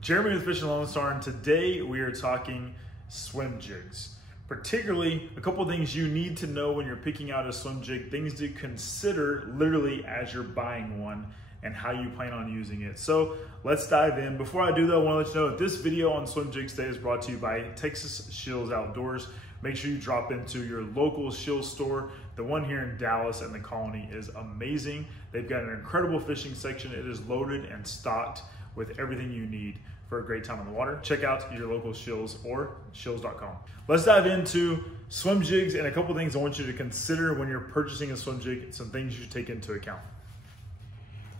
Jeremy with Fishing Lone Star, and today we are talking swim jigs. Particularly, a couple of things you need to know when you're picking out a swim jig, things to consider literally as you're buying one, and how you plan on using it. So let's dive in. Before I do though, I want to let you know that this video on swim jigs today is brought to you by Texas Shills Outdoors. Make sure you drop into your local shill store. The one here in Dallas and the Colony is amazing. They've got an incredible fishing section. It is loaded and stocked with everything you need for a great time on the water. Check out your local shills or shills.com. Let's dive into swim jigs and a couple things I want you to consider when you're purchasing a swim jig, some things you should take into account.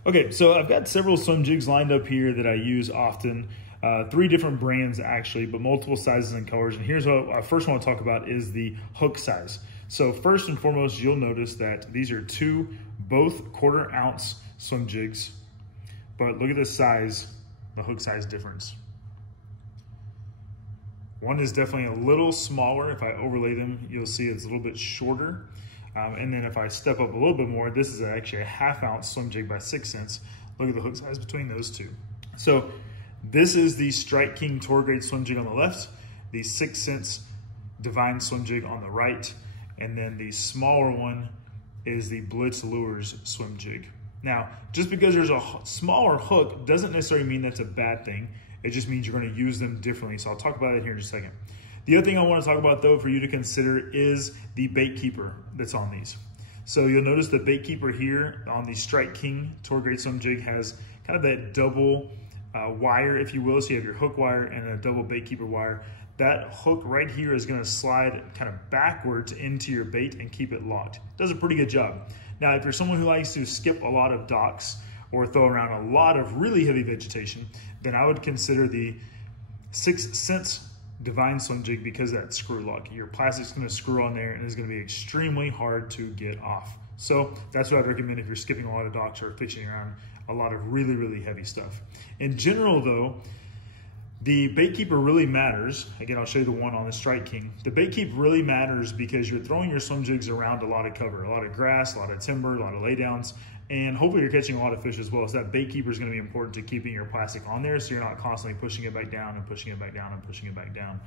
Okay, so I've got several swim jigs lined up here that I use often. 3 different brands actually, but multiple sizes and colors. And here's what I first want to talk about is the hook size. So first and foremost, you'll notice that these are both 1/4 ounce swim jigs, but look at the size, the hook size difference. One is definitely a little smaller. If I overlay them, you'll see it's a little bit shorter. And then if I step up a little bit more, this is actually a 1/2 ounce swim jig by 6 cents. Look at the hook size between those two. So this is the Strike King Tour Grade swim jig on the left, the 6 cents Divine swim jig on the right, and then the smaller one is the Blitz Lures swim jig. Now, just because there's a smaller hook doesn't necessarily mean that's a bad thing. It just means you're going to use them differently. So I'll talk about it here in just a second. The other thing I want to talk about though for you to consider is the bait keeper that's on these. So you'll notice the bait keeper here on the Strike King Tour Grade swim jig has kind of that double wire, if you will. So you have your hook wire and a double bait keeper wire. That hook right here is going to slide kind of backwards into your bait and keep it locked. Does a pretty good job. Now, if you're someone who likes to skip a lot of docks or throw around a lot of really heavy vegetation, then I would consider the 6 cents Divine swim jig because of that screw lock. Your plastic's going to screw on there and it's going to be extremely hard to get off. So that's what I'd recommend if you're skipping a lot of docks or fishing around a lot of really, really heavy stuff. In general though, the bait keeper really matters. Again, I'll show you the one on the Strike King. The bait keep really matters because you're throwing your swim jigs around a lot of cover, a lot of grass, a lot of timber, a lot of laydowns, and hopefully you're catching a lot of fish as well. So that bait keeper is going to be important to keeping your plastic on there so you're not constantly pushing it back down and pushing it back down and pushing it back down.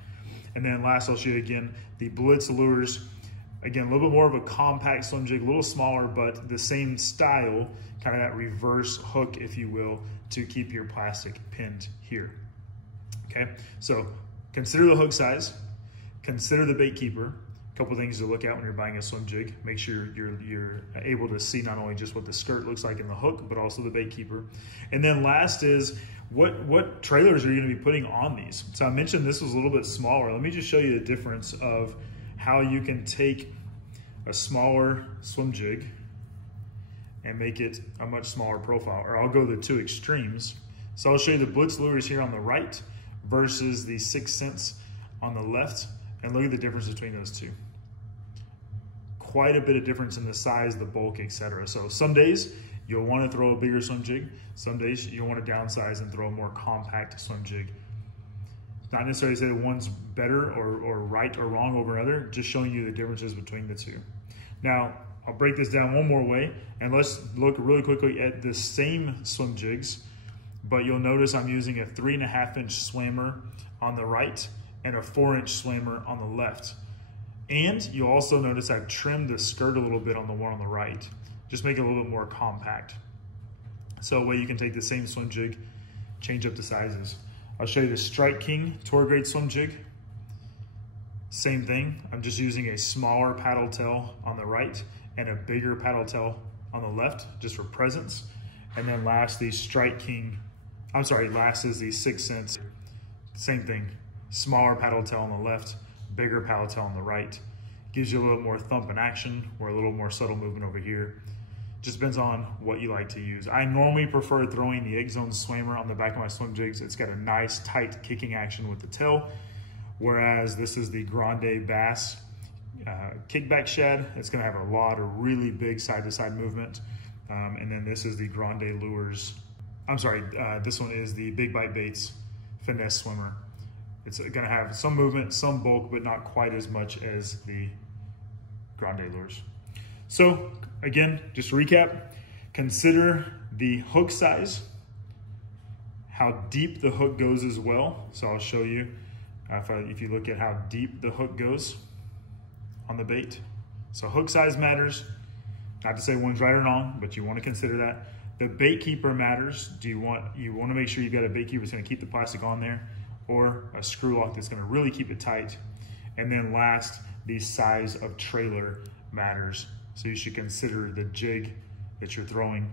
And then last, I'll show you again the Blitz Lures. Again, a little bit more of a compact swim jig, a little smaller, but the same style, kind of that reverse hook, if you will, to keep your plastic pinned here. Okay, so consider the hook size, consider the bait keeper. A couple things to look at when you're buying a swim jig. Make sure you're able to see not only just what the skirt looks like in the hook, but also the bait keeper. And then last is what trailers are you going to be putting on these? So I mentioned this was a little bit smaller. Let me just show you the difference of how you can take a smaller swim jig and make it a much smaller profile, or I'll go the 2 extremes. So I'll show you the Blitz Lures here on the right versus the 6 cents on the left, and look at the difference between those two. Quite a bit of difference in the size, the bulk, etc. So some days you'll want to throw a bigger swim jig. Some days you'll want to downsize and throw a more compact swim jig. Not necessarily say one's better or right or wrong over another, just showing you the differences between the two. Now, I'll break this down one more way, and let's look really quickly at the same swim jigs, but you'll notice I'm using a 3.5 inch swimmer on the right and a 4 inch swimmer on the left. And you'll also notice I've trimmed the skirt a little bit on the one on the right, just make it a little bit more compact. So a way you can take the same swim jig, change up the sizes. I'll show you the Strike King Tour Grade swim jig. Same thing, I'm just using a smaller paddle tail on the right and a bigger paddle tail on the left, just for presence. And then last, the Strike King, last is the 6 cents. Same thing, smaller paddle tail on the left, bigger paddle tail on the right. Gives you a little more thump and action, or a little more subtle movement over here. Just depends on what you like to use. I normally prefer throwing the Egg Zone swimmer on the back of my swim jigs. It's got a nice tight kicking action with the tail, whereas this is the Grande Bass kickback shad. It's gonna have a lot of really big side-to-side movement. And then this is the Grande Lures. This one is the Big Bite Baits finesse swimmer. It's gonna have some movement, some bulk, but not quite as much as the Grande Lures. So again, just to recap, consider the hook size, how deep the hook goes as well. So I'll show you if you look at how deep the hook goes on the bait. So hook size matters. Not to say one's right or wrong, but you want to consider that. The bait keeper matters. You want to make sure you've got a bait keeper that's going to keep the plastic on there, or a screw lock that's going to really keep it tight. And then last, the size of trailer matters. So you should consider the jig that you're throwing,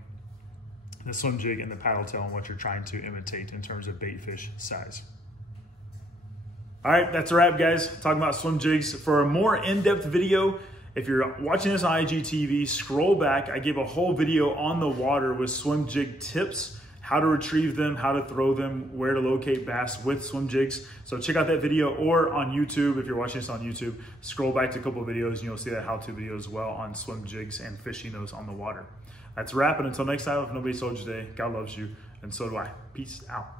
the swim jig and the paddle tail, and what you're trying to imitate in terms of bait fish size. All right, that's a wrap, guys. Talking about swim jigs. For a more in-depth video, if you're watching this on IGTV, scroll back. I gave a whole video on the water with swim jig tips, how to retrieve them, how to throw them, where to locate bass with swim jigs. So check out that video, or on YouTube, if you're watching this on YouTube, scroll back to a couple of videos and you'll see that how-to video as well on swim jigs and fishing those on the water. That's a wrap, and until next time, if nobody told you today, God loves you, and so do I. Peace out.